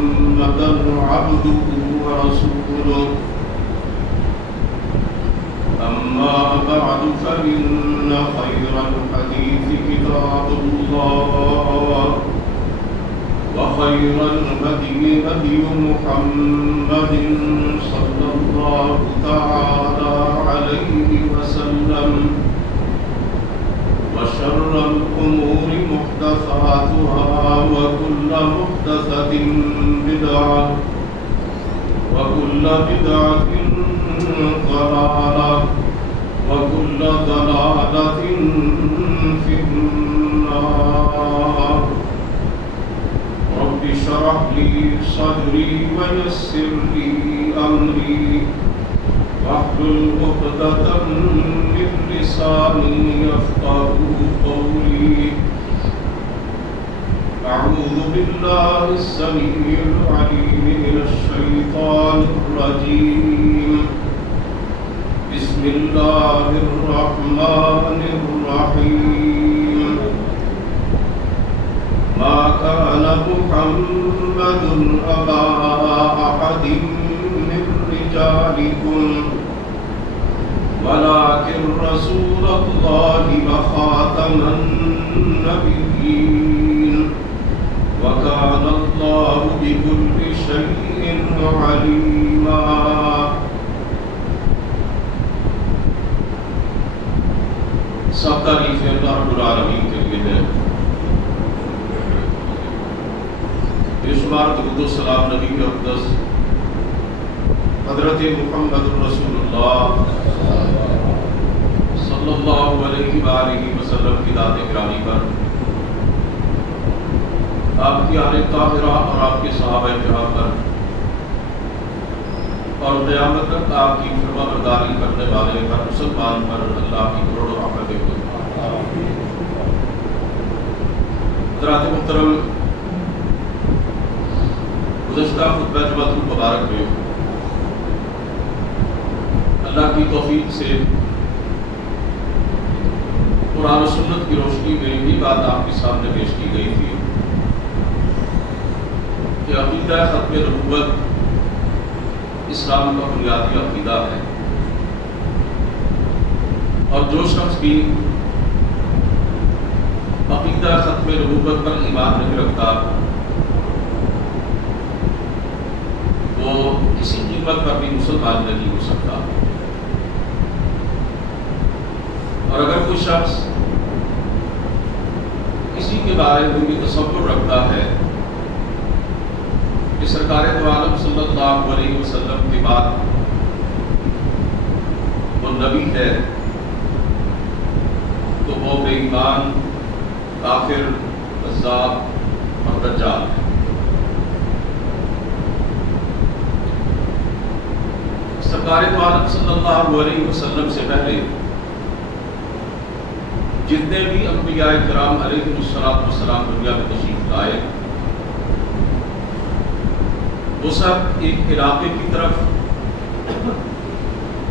محمدا عبده ورسوله أما بعد فإن خير الحديث كتاب الله وخير الهدي هدي محمد صلى الله تعالى عليه وسلم وشر الأمور محدثاتها وكل محدثة بدعة وكل بدعة ضلالة وكل ضلالة في النار. رب اشرح لي صدري ويسر لي أمري واحلل عقدة من لساني يفقهوا قولي. أعوذ بالله السميع العليم من الشيطان الرجيم. بسم الله الرحمن الرحيم. ما كان محمد أبا أحد من رجالكم ولكن رسول الله وخاتم النبيين وكان الله بكل شيء عليما. سب تعریفیں اللہ رب العالمین کے لیے ہیں. بے شمار درود و سلام نبی اقدس حضرت محمد رسول اللہ صلی اللہ علیہ وآلہ وسلم کی ذات گرامی پر، آپ کی آل طاہرہ اور آپ کے صحابہ کرام پر، اور قیامت تک آپ کی فرما برداری کرنے والے ہر مسلمان پر اللہ کی کروڑوں رحمتیں ہوں. حضرات محترم، گزشتہ خطبہ جمعۃ المبارک میں اللہ کی توفیق سے قرآن و سنت کی روشنی میں یہ بات آپ کے سامنے پیش کی گئی تھی کہ عقیدہ ختم نبوت اسلام کا بنیادی عقیدہ ہے، اور جو شخص بھی عقیدہ ختم نبوت پر ایمان نہیں رکھتا وہ کسی قیمت پر بھی مسلمان نہیں ہو سکتا. اور اگر کوئی شخص کسی کے بارے میں یہ تصور رکھتا ہے کہ سرکار دو عالم صلی اللہ علیہ وسلم کے بعد وہ نبی ہے، تو وہ بے ایمان، کافر، کذاب اور دجال ہے. سرکار دو عالم صلی اللہ علیہ وسلم سے پہلے جتنے بھی انبیاء کرام علیہ السلام دنیا میں تشریف لائے، وہ سب ایک علاقے کی طرف،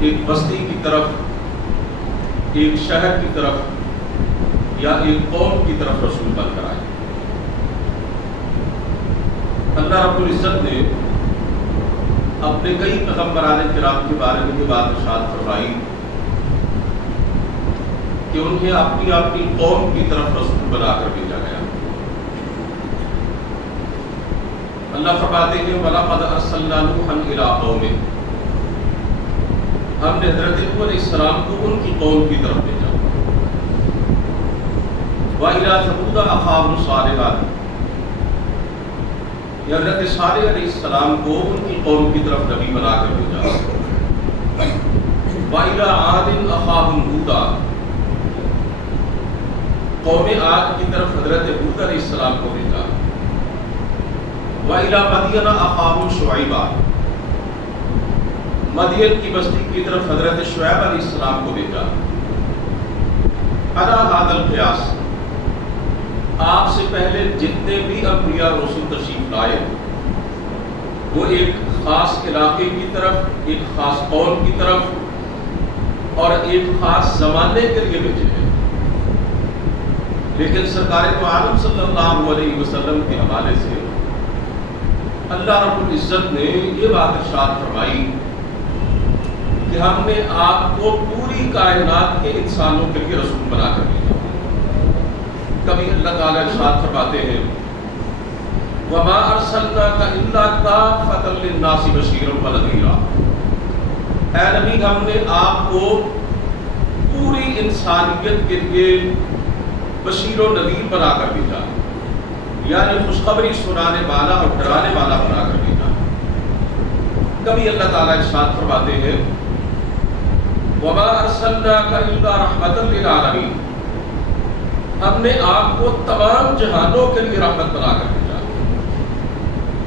ایک بستی کی طرف، ایک شہر کی طرف یا ایک قوم کی طرف رسول بن کر آئے. اللہ رب العزت نے اپنے کئی پیغمبران کرام کے بارے میں یہ بات ارشاد فرمائی کہ انہیں اپنی اپنی قوم کی طرف رسول بنا کر بھیجا گیا. اللہ فرماتے ہیں وَلَقَدْ أَرْسَلْنَا نُوحًا إِلَىٰ قَوْمِهِ، ہم نے حضرت نوح علیہ السلام کو ان کی قوم کی طرف بھیجا. وَإِلَىٰ ثَمُودَ أَخَاهُمْ صَالِحًا، حضرت صالح علیہ السلام کو ان کی قوم کی طرف نبی بنا کر بھیجا. وَإِلَىٰ عَادٍ أَخَاهُمْ هُودًا، قوم عاد کی طرف حضرت ہود علیہ السلام کو بھیجا. وَإِلَىٰ مَدْيَنَ أَخَاهُمْ شُعَيْبًا، مدین کی بستی کی طرف حضرت شعیب علیہ السلام کو بھیجا. عَلَىٰ هَٰذَا الْقِيَاسِ، آپ سے پہلے جتنے بھی انبیاء رسول تشریف لائے وہ ایک خاص علاقے کی طرف، ایک خاص قوم کی طرف اور ایک خاص زمانے کے لیے بھیجے ہیں. لیکن سرکار دو عالم صلی اللہ علیہ وسلم کے حوالے سے اللہ رب العزت نے یہ بات ارشاد فرمائی کہ ہم نے آپ کو پوری کائنات کے انسانوں کے لیے رسول بنا کر دیا۔ کبھی اللہ تعالیٰ ارشاد فرماتے ہیں وَمَا أَرْسَلْنَاكَ إِلَّا كَافَّةً لِلنَّاسِ بَشِيرًا وَنَذِيرًا، اے نبی ہم نے آپ کو پوری انسانیت کے لیے بشیر و نذیر بنا کر بھیجا، یعنی خوشخبری سنانے والا اور ڈرانے والا بنا کر بھیجا۔ کبھی اللہ تعالیٰ ارشاد فرماتے ہیں وَمَا أَرْسَلْنَاكَ إِلَّا رَحْمَةً لِلْعَالَمِينَ، ہم نے آپ کو تمام جہانوں کے لیے رحمت بنا کر بھیجا۔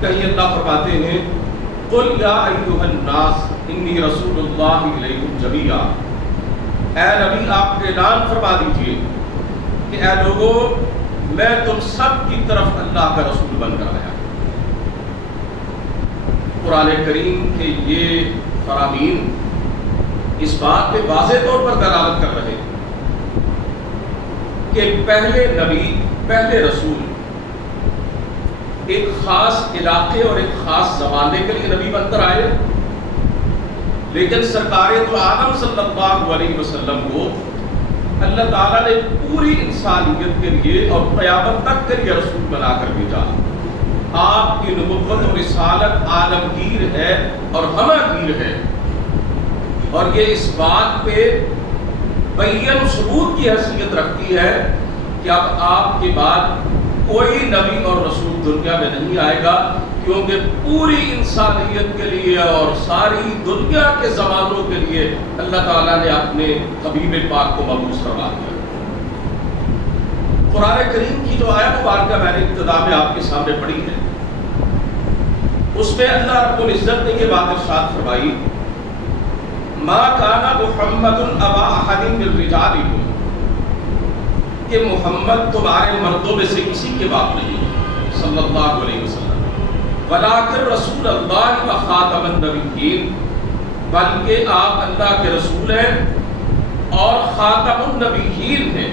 کہیں اللہ فرماتے ہیں قُلْ يَا أَيُّهَا النَّاسِ إِنِّي رَسُولُ اللَّهِ إِلَيْكُمْ جَمِيعًا، اے نبی آپ اعلان فرما دیجئے کہ اے لوگوں میں تم سب کی طرف اللہ کا رسول بن کر آیا۔ قرآن کریم کے یہ فرامین اس بات پہ واضح طور پر دلالت کر رہے ہیں کہ پہلے نبی، پہلے رسول ایک خاص علاقے اور ایک خاص زمانے کے لیے نبی بن کر آئے، لیکن سرکار تو عالم صلی اللہ علیہ وسلم کو اللہ تعالیٰ نے پوری انسانیت کے لیے اور قیامت تک کے لیے رسول بنا کر بھیجا۔ آپ کی نبوت و رسالت عالمگیر ہے اور ہماگیر ہے، اور یہ اس بات پہ بین ثبوت کی حیثیت رکھتی ہے کہ اب آپ کے بعد کوئی نبی اور رسول دنیا میں نہیں آئے گا، کیونکہ پوری انسانیت کے لیے اور ساری دنیا کے زمانوں کے لیے اللہ تعالیٰ نے اپنے حبیب پاک کو مبعوث فرما دیا۔ قرآن کریم کی جو آیت مبارکہ میں نے ابتدا میں آپ کے سامنے پڑھی ہے، اس میں اللہ رب العزت نے یہ بات ارشاد فرمائی ما کان محمد ابا احد من رجالکم، کہ محمد تمہارے مردوں میں سے کسی کے باپ نہیں صلی اللہ علیہ وسلم، ولکن رسول اللہ و خاتم النبیین، بلکہ آپ اللہ کے رسول ہیں اور خاتم النبیین ہیں،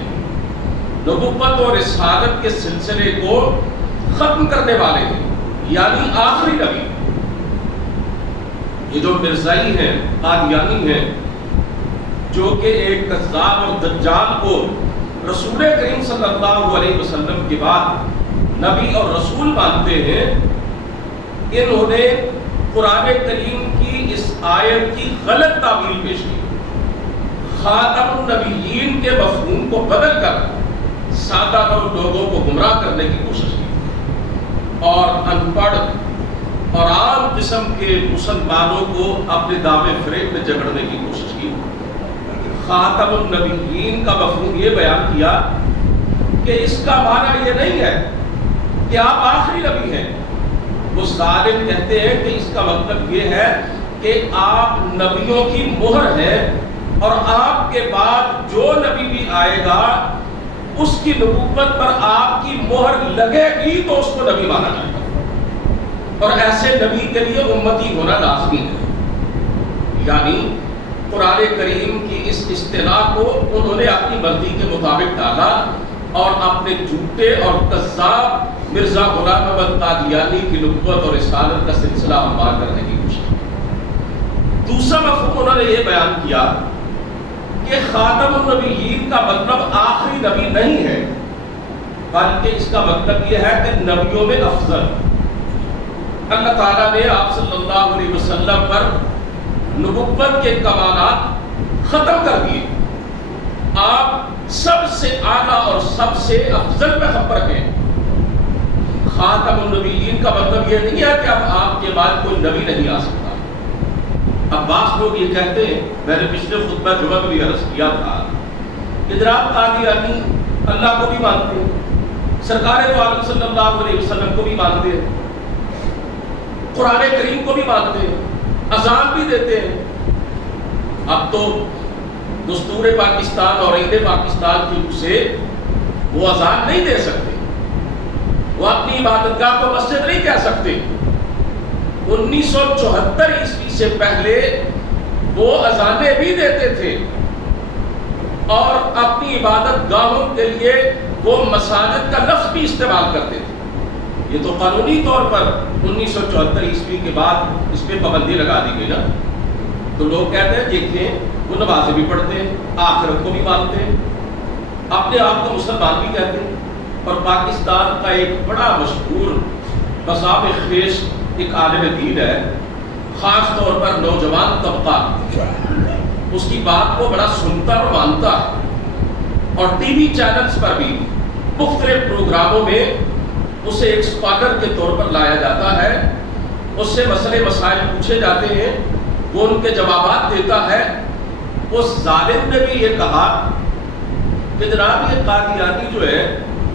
نبوت اور رسالت کے سلسلے کو ختم کرنے والے ہیں، یعنی آخری نبی۔ یہ جو مرزائی ہیں، قادیانی ہیں، جو کہ ایک کذاب اور دجال کو رسول کریم صلی اللہ علیہ وسلم کے بعد نبی اور رسول مانتے ہیں، انہوں نے قرآن کریم کی اس آیت کی غلط تعبیر پیش کی، خاتم النبیین کے مفہوم کو بدل کر سادہ لوگوں کو گمراہ کرنے کی کوشش کی، اور ان پڑھ اور عام قسم کے مسلمانوں کو اپنے دعوے فریب میں جگڑنے کی کوشش کی۔ خاتم النبیین کا مفہوم یہ بیان کیا کہ اس کا معنی یہ نہیں ہے کہ آپ آخری نبی ہیں۔ وہ ظالم کہتے ہیں کہ اس کا مطلب یہ ہے کہ آپ نبیوں کی مہر ہیں، اور آپ کے بعد جو نبی بھی آئے گا اس کی نبوت پر آپ کی مہر لگے گی تو اس کو نبی مانا جائے گا، اور ایسے نبی کے لیے امتی ہونا لازمی ہے۔ یعنی قرآن کریم کی اس اصطلاح کو انہوں نے اپنی مرضی کے مطابق ڈالا اور اپنے جھوٹے اور کذاب مرزا غلام احمد قادیانی کی نبوت اور رسالت کا سلسلہ ہموار کرنے کی کوشش کی۔ دوسرا مفہوم انہوں نے یہ بیان کیا کہ خاتم النبیین کا مطلب آخری نبی نہیں ہے، بلکہ اس کا مطلب یہ ہے کہ نبیوں میں افضل۔ اللہ تعالیٰ نے آپ صلی اللہ علیہ وسلم پر نبوت کے کمالات ختم کر دیے، آپ سب سے اعلیٰ اور سب سے افضل پیغمبر ہیں۔ خاتم النبیین کا مطلب یہ نہیں ہے کہ اب آپ کے بعد کوئی نبی نہیں آ سکتا۔ اب بعض لوگ یہ کہتے ہیں، میں نے پچھلے خطبہ جمعہ میں بھی عرض کیا تھا کہ جناب قادیانی اللہ کو بھی مانتے ہیں، سرکار دو عالم صلی اللہ علیہ وسلم کو بھی مانتے ہیں، قرآن کریم کو بھی مانتے ہیں، اذان بھی دیتے ہیں۔ اب تو دستور پاکستان اور عید پاکستان کی روح سے وہ اذان نہیں دے سکتے، وہ اپنی عبادت گاہ کو مسجد نہیں کہہ سکتے۔ 1974 عیسوی سے پہلے وہ اذانیں بھی دیتے تھے اور اپنی عبادت گاہوں کے لیے وہ مساجد کا لفظ بھی استعمال کرتے تھے، یہ تو قانونی طور پر 1974 عیسوی کے بعد اس پہ پابندی لگا دی گئی نا. تو لوگ کہتے ہیں دیکھیں وہ نمازیں بھی پڑھتے ہیں، آخرت کو بھی مانتے ہیں، اپنے آپ کو مسلمان بھی کہتے ہیں. اور پاکستان کا ایک بڑا مشہور مذہب خیز ایک عالم دین ہے، خاص طور پر نوجوان طبقہ اس کی بات کو بڑا سنتا اور مانتا ہے، اور ٹی وی چینلز پر بھی مختلف پروگراموں میں اسے ایک اسپیکر کے طور پر لایا جاتا ہے. اس سے مسئلے مسائل پوچھے جاتے ہیں، وہ ان کے جوابات دیتا ہے. اس ظالم نے بھی یہ کہا کہ جناب یہ قادیانی جو ہے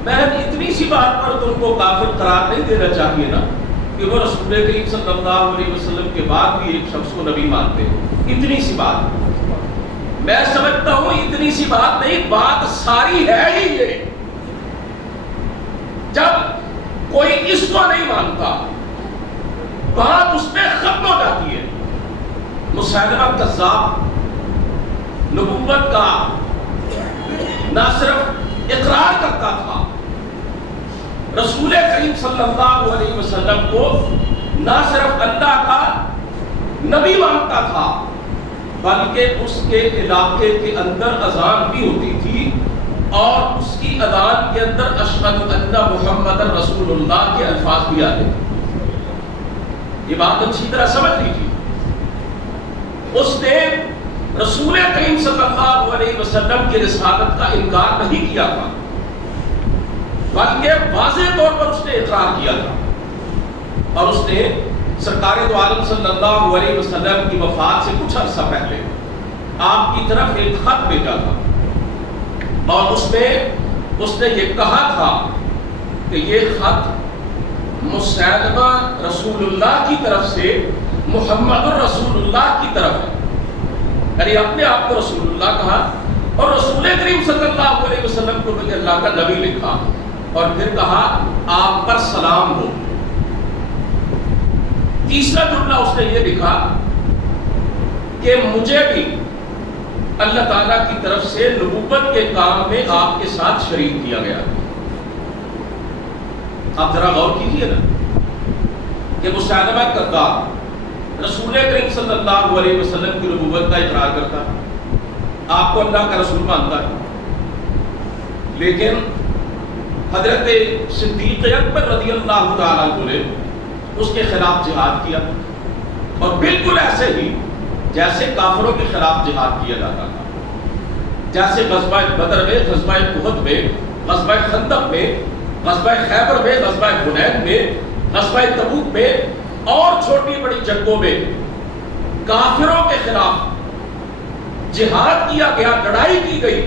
محض اتنی سی بات پر تم کو کافر قرار نہیں دینا چاہیے نا کہ وہ رسول کریم صلی اللہ علیہ وسلم کے بعد بھی ایک شخص کو نبی مانتے ہیں. اتنی سی بات میں سمجھتا ہوں اتنی سی بات نہیں، بات ساری ہے ہی یہ. جب کوئی اس کو نہیں مانتا بات اس میں ختم ہو جاتی ہے. مسیلمہ کذاب نبوت کا نہ صرف اقرار کرتا تھا، رسول کریم صلی اللہ علیہ وسلم کو نہ صرف اللہ کا نبی مانتا تھا بلکہ اس کے علاقے کے اندر اذان بھی ہوتی تھی، اور اس کی اذان کے اندر اشہد ان محمد رسول اللہ کے الفاظ بھی آتے تھے. یہ بات اچھی طرح سمجھ لیجیے. اس نے رسول کریم صلی اللہ علیہ وسلم کی رسالت کا انکار نہیں کیا تھا، بلکہ واضح طور پر اس نے اقرار کیا تھا. اور اس نے سرکار دو عالم صلی اللہ علیہ وسلم کی وفات سے کچھ عرصہ پہلے آپ کی طرف ایک خط بھیجا تھا، اور اس نے یہ کہا تھا کہ یہ خط مسیلمہ رسول اللہ کی طرف سے محمد الرسول اللہ کی طرف ہے. یعنی اپنے آپ کو رسول اللہ کہا، اور رسول کریم صلی اللہ علیہ وسلم کو بھی اللہ کا نبی لکھا، اور پھر کہا آپ پر سلام ہو. تیسرا جملہ اس نے یہ لکھا کہ مجھے بھی اللہ تعالیٰ کی طرف سے نبوت کے کام میں آپ کے ساتھ شریک کیا گیا. آپ ذرا غور کیجئے نا کہ مسیلمہ کذاب رسول کریم صلی اللہ علیہ وسلم کی نبوت کا اقرار کرتا ہے، آپ کو اللہ کا رسول مانتا ہے، لیکن حضرت صدیق اکبر رضی اللہ تعالیٰ عنہ نے اس کے خلاف جہاد کیا، اور بالکل ایسے ہی جیسے کافروں کے خلاف جہاد کیا جاتا تھا. جیسے غزوہ بدر میں، غزوہ احد میں، غزوہ خندق میں، غزوہ خیبر میں، غزوہ حنین میں، غزوہ تبوک میں اور چھوٹی بڑی جنگوں میں کافروں کے خلاف جہاد کیا گیا، لڑائی کی گئی،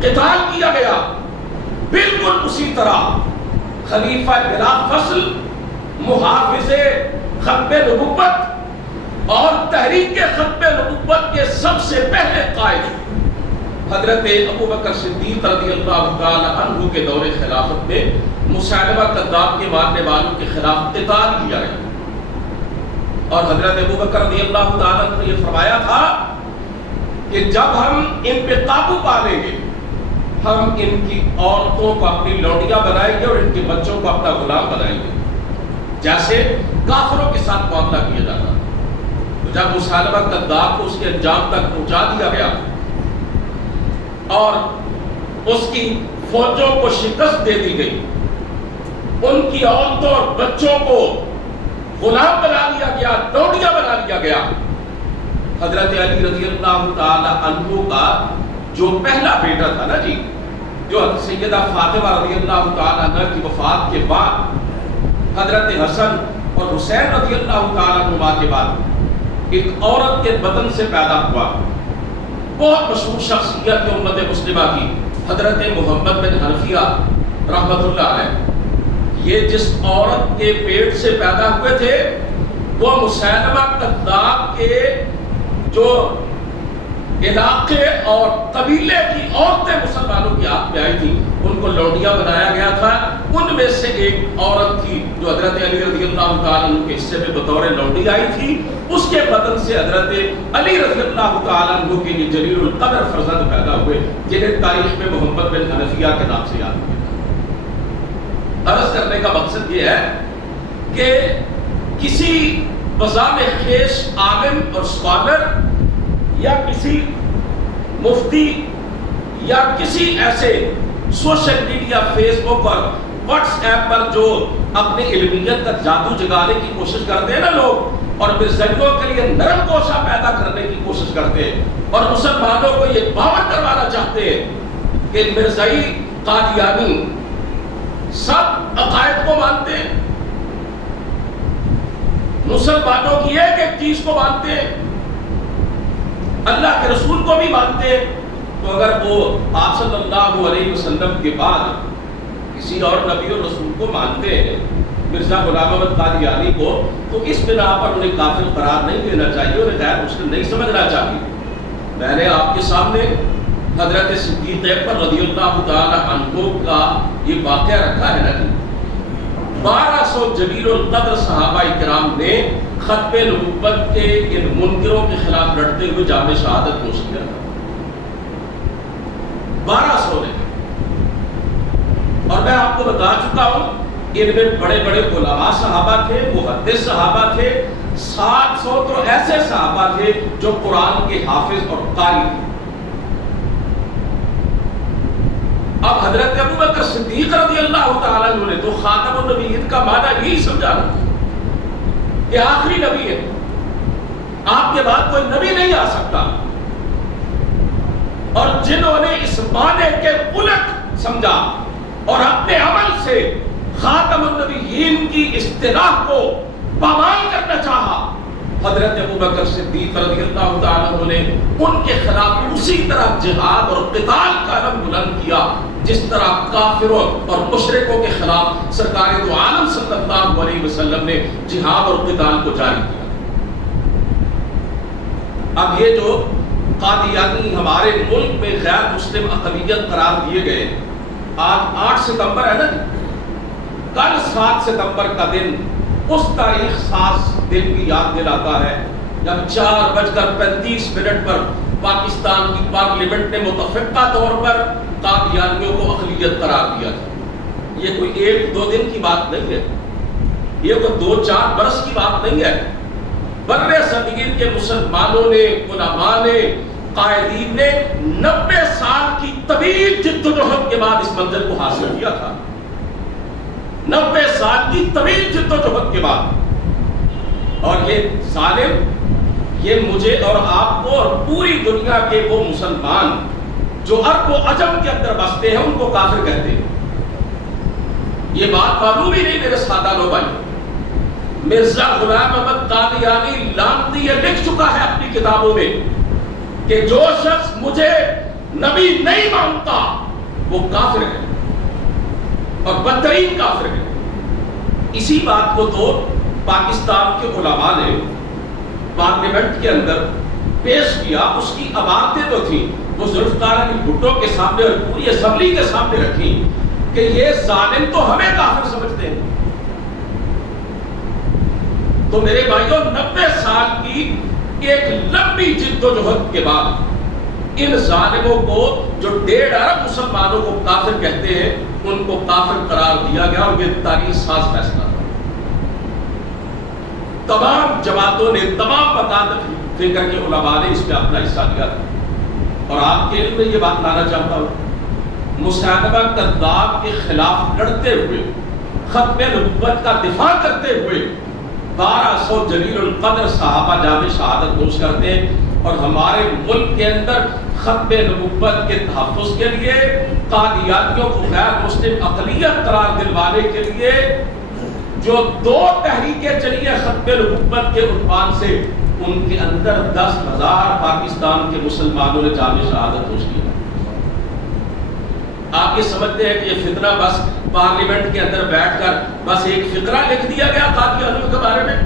قتال کیا گیا، بالکل اسی طرح خلیفہ بلا فصل محافظ ختم نبوت اور تحریک ختم نبوت کے سب سے پہلے قائد حضرت ابو بکر صدیق رضی اللہ تعالی عنہ کے دور خلافت میں مسیلمہ کذاب کے ماننے والوں کے خلاف قتال کیا گیا. اور حضرت ابو بکر رضی اللہ تعالی عنہ نے یہ فرمایا تھا کہ جب ہم ان پہ قابو پا لیں گے ہم ان کی عورتوں کو اپنی لوٹیاں بنائیں گے اور ان کے بچوں کو اپنا غلام بنائیں گے، جیسے کافروں کے ساتھ معاملہ کیا جاتا. تو جب مسیلمہ کذاب کو اس کے انجام تک پہنچا دیا گیا اور اس کی فوجوں کو شکست دے دی گئی، ان کی عورتوں اور بچوں کو غلام بنا لیا گیا، لوٹیاں بنا لیا گیا، حضرت علی رضی اللہ تعالی عنہ کا جو پہلا بیٹا تھا نا جی، جو سیدہ فاطمہ رضی اللہ تعالی عنہ کی وفات کے بعد حضرت حسن اور حسین رضی اللہ تعالی عنہ کے بعد ایک عورت کے بدن سے پیدا ہوا، بہت مشہور شخصیت امت مسلمہ کی حضرت محمد بن حنفیہ رحمۃ اللہ علیہ. یہ جس عورت کے پیٹ سے پیدا ہوئے تھے وہ مسیلمہ کذاب کے جو علاقے اور قبیلے کی عورتیں مسلمانوں کی ہاتھ میں آئی تھی، ان کو لوٹیاں بنایا گیا تھا. ان میں سے ایک عورت تھی جو حضرت علی رضی اللہ تعالیٰ عنہ کے حصے میں بطور لوٹی آئی تھی، اس کے بدن سے حضرت علی رضی اللہ تعالیٰ عنہ کے لیے جلیل القدر فرزند پیدا ہوئے، جنہیں تاریخ میں محمد بن حنفیہ کے نام سے یاد کیا. عرض کرنے کا مقصد یہ ہے کہ کسی بزام خیش عالم اور اسکالر یا کسی مفتی یا کسی ایسے سوشل میڈیا فیس بک اور واٹس ایپ پر جو اپنی علمیت کا جادو جگانے کی کوشش کرتے ہیں نا لوگ، اور مرزائیوں کے لیے نرم گوشہ پیدا کرنے کی کوشش کرتے ہیں، اور مسلمانوں کو یہ باور کروانا چاہتے ہیں کہ مرزائی قادیانی سب عقائد کو مانتے ہیں، مسلمانوں کی ایک ایک چیز کو مانتے ہیں، اللہ کے رسول کو بھی مانتے ہیں، تو اگر وہ آپ صلی اللہ علیہ وسلم کے بعد کسی اور نبی اور رسول کو مانتے ہیں، مرزا غلام احمد قادیانی کو، تو اس بنا پر انہیں کافر قرار نہیں دینا چاہیے، انہیں غیر مسلم نہیں سمجھنا چاہیے۔ میں نے آپ کے سامنے حضرت صدیق اکبر رضی اللہ تعالی عنہ کا یہ واقعہ رکھا ہے نا کہ 1200 جلیل القدر صحابہ کرام نے ختم نبوت کے ان منکروں کے خلاف لڑتے ہوئے جام شہادت نوش کیا تھا، 1200 نے۔ اور میں آپ کو بتا چکا ہوں ان میں بڑے بڑے علماء صحابہ تھے، محدث صحابہ تھے، 700 تو ایسے صحابہ تھے جو قرآن کے حافظ اور قاری تھے۔ اب حضرت ابو بکر صدیق رضی اللہ تعالیٰ عنہ نے تو خاتم النبیین کا معنی یہی سمجھا کہ آخری نبی ہے، آپ کے بعد کوئی نبی نہیں آ سکتا، اور جنہوں نے اس معنی کے الٹ سمجھا اور اپنے عمل سے خاتم النبیین کی اصطلاح کو پامال کرنا چاہا، حضرت ابو بکر صدیق رضی اللہ تعالیٰ عنہ نے ان کے خلاف اسی طرح جہاد اور قتال کا علم بلند کیا جس طرح کافروں اور مشرکوں کے خلاف سرکار دو عالم صلی اللہ علیہ وسلم نے جہاد اور قتال کو جاری کیا۔ اب یہ جو قادیانی ہمارے ملک میں غیر مسلم اقلیت قرار دیے گئے، آج 8 ستمبر ہے نا جی، کل 7 ستمبر کا دن اس تاریخ ساز دن کی یاد دلاتا ہے جب 4:35 پر پاکستان کی پارلیمنٹ نے متفقہ طور پر قادیانیوں کو اقلیت قرار دیا تھا۔ یہ کوئی 1-2 دن کی بات نہیں ہے، یہ کوئی 2-4 برس کی بات نہیں ہے۔ بر صغیر کے مسلمانوں نے، علماء نے، قائدین نے 90 سال کی طویل جدوجہد کے بعد اس منزل کو حاصل کیا تھا، 90 سال کی طویل جدوجہد کے بعد۔ اور یہ ظالم، یہ مجھے اور آپ کو اور پوری دنیا کے وہ مسلمان جو عرب و عجم کے اندر بستے ہیں ان کو کافر کہتے ہیں۔ یہ بات معلوم ہی نہیں میرے سادہ لو بھائی، مرزا غلام احمد قادیانی لعنتی یہ لکھ چکا ہے اپنی کتابوں میں کہ جو شخص مجھے نبی نہیں مانتا وہ کافر ہے اور بدترین کافر ہے۔ اسی بات کو تو پاکستان کے علماء نے پارلیمنٹ کے اندر پیش کیا، اس کی عبارتیں تو تھیں، وہ ذوالفقار علی بھٹو کے سامنے اور پوری اسمبلی کے سامنے رکھی کہ یہ ظالم تو ہمیں کافر سمجھتے ہیں۔ تو میرے بھائیوں، 90 سال کی ایک لمبی جدوجہد کے بعد ان ظالموں کو جو 1.5 ارب مسلمانوں کو کافر کہتے ہیں ان کو کافر قرار دیا گیا، اور یہ تاریخ ساز فیصلہ تھا۔ تمام جماعتوں نے، تمام مکاتب فکر کے علماء نے اس میں اپنا حصہ لیا تھا۔ اور آپ کے علم میں یہ بات لانا چاہتا ہوں، مسیلمہ کذاب کے خلاف لڑتے ہوئے، ختم نبوت کا دفاع کرتے ہوئے 1200 جلیل القدر صحابہ جام شہادت نوش کرتے ہیں، اور ہمارے ملک کے اندر ختم نبوت کے تحفظ کے لیے، قادیانیوں کو غیر مسلم اقلیت قرار دلوانے کے لیے جو 2 تحریکیں چلی ہیں ختم نبوت کے عنوان سے، ان کے اندر 10,000 پاکستان کے مسلمانوں نے جام شہادت نوش کیا۔ آپ یہ سمجھتے ہیں کہ یہ فتنہ بس پارلیمنٹ کے اندر بیٹھ کر بس ایک فقرہ لکھ دیا گیا قادیانیوں کے بارے میں؟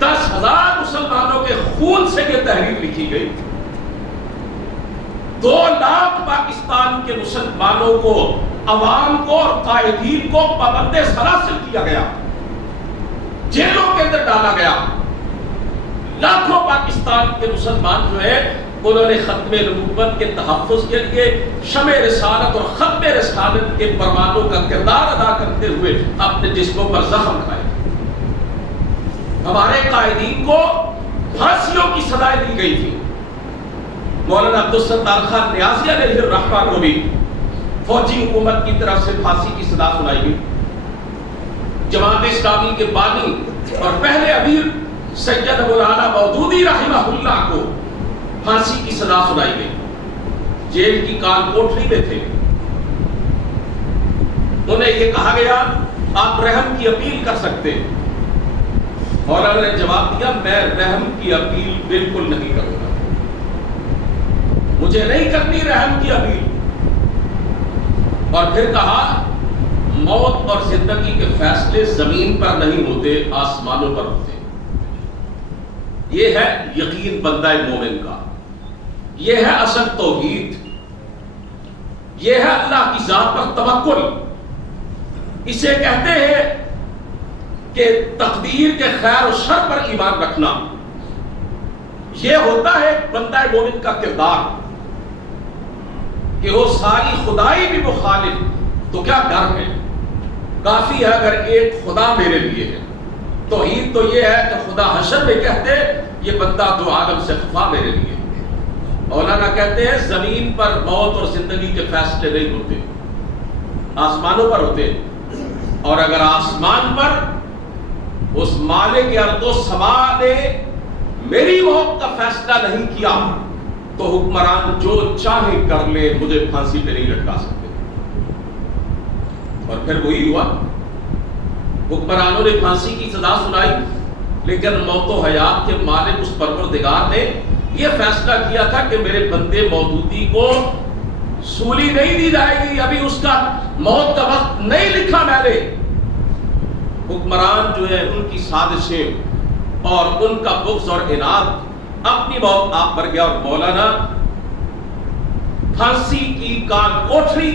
10,000 مسلمانوں کے خون سے یہ تحریر لکھی گئی، 2 لاکھ پاکستان کے مسلمانوں کو، عوام کو اور قائدین کو پابند سلاسل کیا گیا، جیلوں کے اندر ڈالا گیا، لاکھوں پاکستان کے مسلمان جو ہے انہوں نے ختم نبوت کے تحفظ کے لیے شمع رسالت اور ختم رسالت کے پروانوں کا کردار ادا کرتے ہوئے اپنے جسموں پر زخم کھائے. ہمارے قائدین کو پھانسیوں کی سزائیں دی گئی تھی. مولانا عبدالستار خان نیازی علیہ الرحمہ کو بھی فوجی حکومت کی طرف سے پھانسی کی سزا سنائی گئی. جماعت اسلامی کے بانی اور پہلے امیر سید مولانا مودودی رحمہ اللہ کو پھانسی کی سزا سنائی گئی. جیل کی کال کوٹری میں تھے. انہیں یہ کہا گیا آپ رحم کی اپیل کر سکتے. مولانا نے جواب دیا میں رحم کی اپیل بالکل نہیں کروں گا, مجھے نہیں کرنی رحم کی اپیل. اور پھر کہا موت اور زندگی کے فیصلے زمین پر نہیں ہوتے, آسمانوں پر ہوتے. یہ ہے یقین بندہ مومن کا, یہ ہے اصل توحید, یہ ہے اللہ کی ذات پر توکل. اسے کہتے ہیں کہ تقدیر کے خیر و شر پر ایمان رکھنا. یہ ہوتا ہے بندہ مومن کا کردار کہ وہ ساری خدائی بھی مخالف تو کیا ڈر ہے, کافی ہے اگر ایک خدا میرے لیے ہے. توحید تو یہ ہے کہ خدا حشر میں کہتے یہ بندہ دو عالم سے خفا میرے لیے. مولانا کہتے ہیں زمین پر موت اور زندگی کے فیصلے نہیں ہوتے, آسمانوں پر ہوتے. اور اگر آسمان پر اس مالک ارض و سما نے میری موت کا فیصلہ نہیں کیا تو حکمران جو چاہے کر لے, مجھے پھانسی پہ نہیں لٹکا سکتے. اور پھر وہی ہوا, حکمرانوں نے پھانسی کی سزا سنائی, لیکن موت و حیات کے مالک اس پروردگار نے یہ فیصلہ کیا تھا کہ میرے بندے مودودی کو سولی نہیں دی جائے گی, ابھی اس کا موت کا وقت نہیں لکھا میں نے. حکمران جو ہے ان کی سازشیں اور ان کا بغض اور عناد اپنی موت آپ پر گیا. اور مولانا پھانسی کی کان کوٹری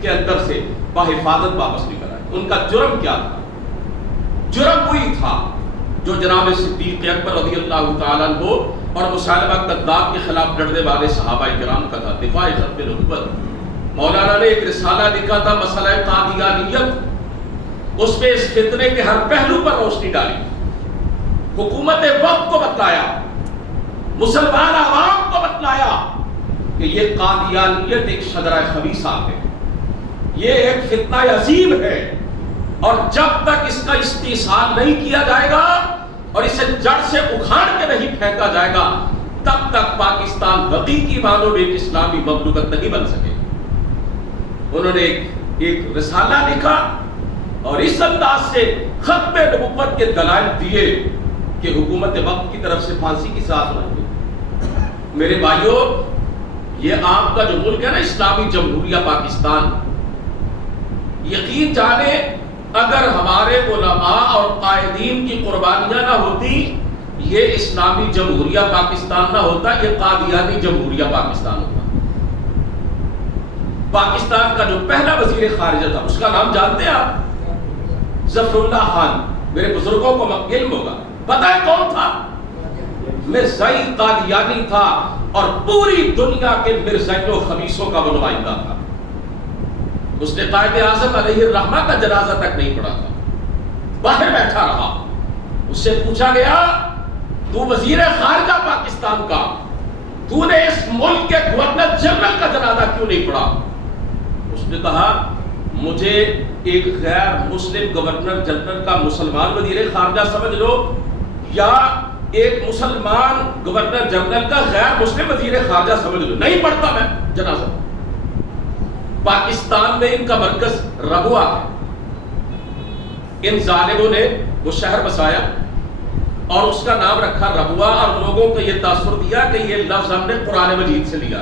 کے اندر سے بحفاظت واپس نکل آئے. ان کا جرم کیا تھا؟ جرم وہی تھا جو جناب صدیق اکبر رضی اللہ تعالیٰ عنہ اور مسالمہ کذاب کے خلاف لڑنے والے صحابہ کرام کا تھا, دفاع ختم نبوت. مولانا نے ایک رسالہ لکھا تھا مسئلہ قادیانیت, اس میں اس فتنے کے ہر پہلو پر روشنی ڈالی, حکومت وقت کو بتلایا, مسلمان عوام کو بتلایا کہ یہ قادیانیت ایک شجرہ خبیثہ ہے, یہ ایک فتنہ عظیم ہے, اور جب تک اس کا استحصال نہیں کیا جائے گا اور اسے جڑ سے اکھاڑ کے نہیں پھینکا جائے گا تب تک پاکستان حقیقی معنوں میں ایک اسلامی مملکت نہیں بن سکے. انہوں نے ایک رسالہ لکھا اور اس انداز سے ختم نبوت کے دلائل دیے کہ حکومت وقت کی طرف سے پھانسی کی سزا سنائی گئی. میرے بھائیوں, یہ آپ کا جو ملک ہے نا اسلامی جمہوریہ پاکستان, یقین جانے اگر ہمارے علماء اور قائدین کی قربانیاں نہ ہوتی یہ اسلامی جمہوریہ پاکستان نہ ہوتا, یہ قادیانی جمہوریہ پاکستان ہوتا. پاکستان کا جو پہلا وزیر خارجہ تھا اس کا نام جانتے ہیں آپ؟ ظفر اللہ خان. میرے بزرگوں کو علم ہوگا, پتہ ہے کون تھا؟ مرزائی قادیانی تھا اور پوری دنیا کے مرزائیوں خبیثوں کا وہ نمائندہ تھا. اس نے قائد اعظم علیہ الرحمہ کا جنازہ تک نہیں پڑھا تھا, باہر بیٹھا رہا. اس سے پوچھا گیا تو وزیر خارجہ پاکستان کا, تو نے اس ملک کے گورنر جنرل کا جنازہ کیوں نہیں پڑھا؟ اس نے کہا مجھے ایک غیر مسلم گورنر جنرل کا مسلمان وزیر خارجہ سمجھ لو یا ایک مسلمان گورنر جنرل کا غیر مسلم وزیر خارجہ سمجھ لو, نہیں پڑھتا میں جنازہ. پاکستان میں ان کا مرکز ربوہ ہے. ان ظالموں نے وہ شہر بسایا اور اس کا نام رکھا ربوہ, اور لوگوں کو یہ تاثر دیا کہ یہ لفظ ہم نے قرآن مجید سے لیا.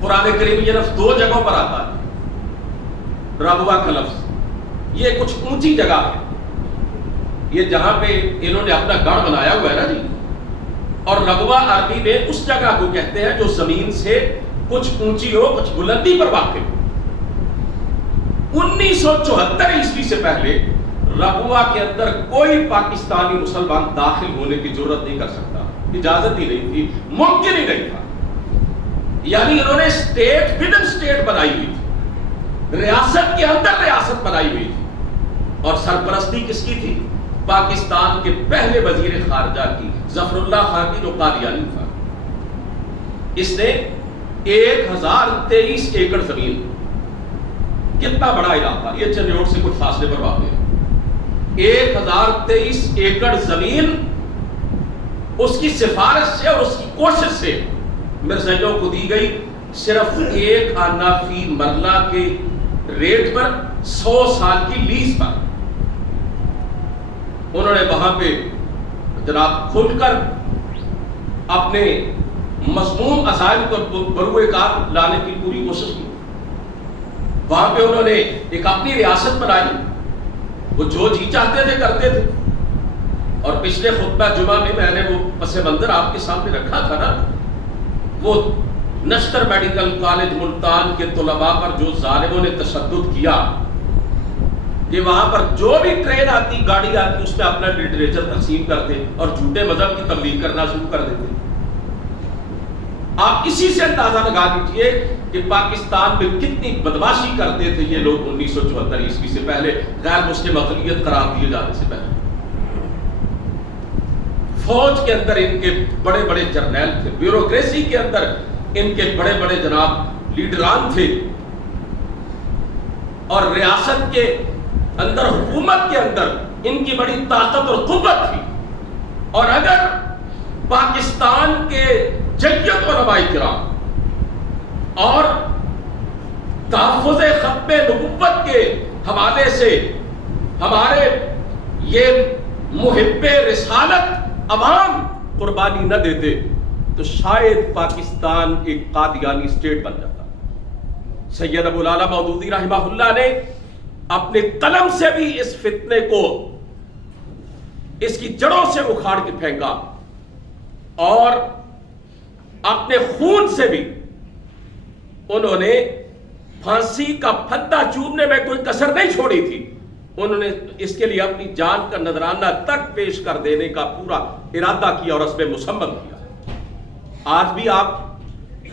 قرآن کریم یہ لفظ 2 جگہوں پر آتا ہے, ربوہ کا لفظ. یہ کچھ اونچی جگہ ہے, یہ جہاں پہ انہوں نے اپنا گڑھ بنایا ہوا ہے نا جی. اور ربوہ عربی میں اس جگہ کو کہتے ہیں جو زمین سے کچھ اونچی ہو, کچھ بلندی پر واقع ہو. 1974 عیسوی سے پہلے ربوہ کے اندر کوئی پاکستانی مسلمان داخل ہونے کی جرات نہیں کر سکتا, اجازت ہی نہیں تھی, ممکن ہی نہیں تھا. یعنی انہوں نے اسٹیٹ ود ان اسٹیٹ بنائی ہوئی تھی، ریاست کے اندر ریاست بنائی ہوئی تھی، اور سرپرستی کس کی تھی؟ پاکستان کے پہلے وزیر خارجہ کی، ظفر اللہ خان کی، جو قادیانی تھا۔ اس نے 1023 ایکڑ زمین، کتنا بڑا علاقہ، یہ چنیوٹ سے کچھ فاصلے پر واقع ہے، 1023 ایکڑ زمین اس کی سفارش سے اور اس کی کوشش سے مرزائیوں کو دی گئی، صرف 1 آنا فی مرلہ کے ریٹ پر، 100 سال کی لیز پر۔ انہوں نے وہاں پہ جناب کھل کر اپنے مضموم عزائم کو بروئے کار لانے کی پوری کوشش کی۔ وہاں پہ انہوں نے ایک اپنی ریاست بنائی، وہ جو جی چاہتے تھے کرتے تھے۔ اور پچھلے خطبہ جمعہ میں نے وہ پس منظر آپ کے سامنے رکھا تھا نا، وہ نشتر میڈیکل کالج ملتان کے طلباء پر جو ظالموں نے تشدد کیا کہ وہاں پر جو بھی ٹرین آتی، گاڑی آتی، اس میں اپنا لٹریچر تقسیم کرتے اور جھوٹے مذہب کی تبلیغ کرنا شروع کر دیتے۔ آپ اسی سے اندازہ لگا لیجئے کہ پاکستان میں کتنی بدماشی کرتے تھے یہ لوگ 1974 عیسوی سے پہلے، غیر مسلم اقلیت قرار دیے جانے سے پہلے۔ فوج کے اندر ان کے بڑے بڑے جرنیل تھے، بیوروکریسی کے اندر ان کے بڑے بڑے جناب لیڈران تھے، اور ریاست کے اندر، حکومت کے اندر ان کی بڑی طاقت اور قوت تھی۔ اور اگر پاکستان کے جیت علماء کرام اور تحفظ ختم نبوت کے حوالے سے ہمارے یہ محب رسالت عوام قربانی نہ دیتے تو شاید پاکستان ایک قادیانی اسٹیٹ بن جاتا۔ سید ابو العلا مودودی رحمہ اللہ نے اپنے قلم سے بھی اس فتنے کو، اس کی جڑوں سے اکھاڑ کے پھینکا، اور اپنے خون سے بھی انہوں نے پھانسی کا پھندا چوبنے میں کوئی کسر نہیں چھوڑی تھی۔ انہوں نے اس کے لیے اپنی جان کا نذرانہ تک پیش کر دینے کا پورا ارادہ کیا اور اس میں مصمم کیا۔ آج بھی آپ